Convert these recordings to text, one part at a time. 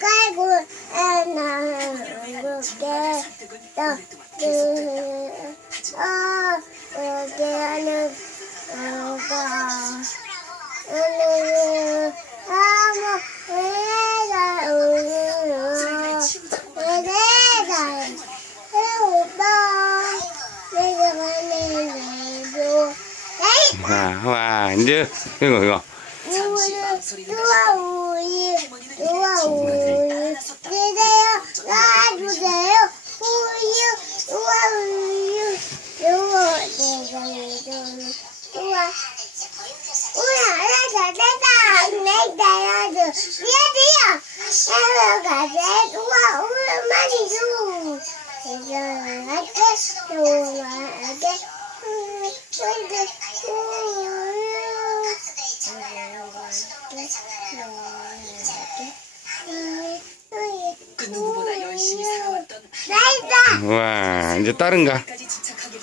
cái của em là được cái đó được cái anh được anh được à, à, chứ, cái người rồi. 누가 우리 누가 우리 주세요 나 주세요 우유 누가 우유 누가 내가 누가 우야 나다다 내가 나도 미안해요 나도 가자 누가 우유 많이 주 대전하게 좋아하게 음, 근데 음. 그 누구보다 열심히 살아왔던 나이다. 와 이제 딸은가?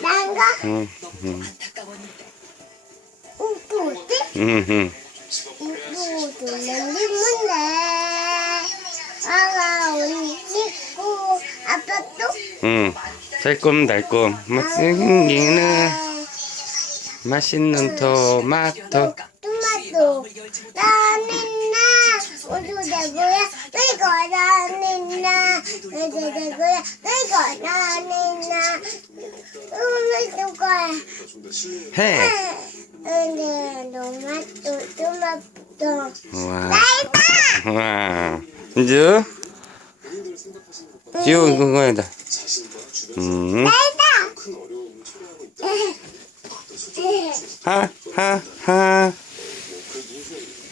난가? 응. 응. 웃고 웃지? 응. 응. 웃고 웃는데 뭔데? 아가 우리 찍고 아빠도? 응. 달콤달콤 맛있는 맛있는 토마토. 아, 나는나 우주 대구야 그리고 나는나 우주 대구야 그리고 나는나 우주 거야 해 근데 너만 또또만 또 나이다 이제 지우 그거야다 음 나이다 하하하 easy.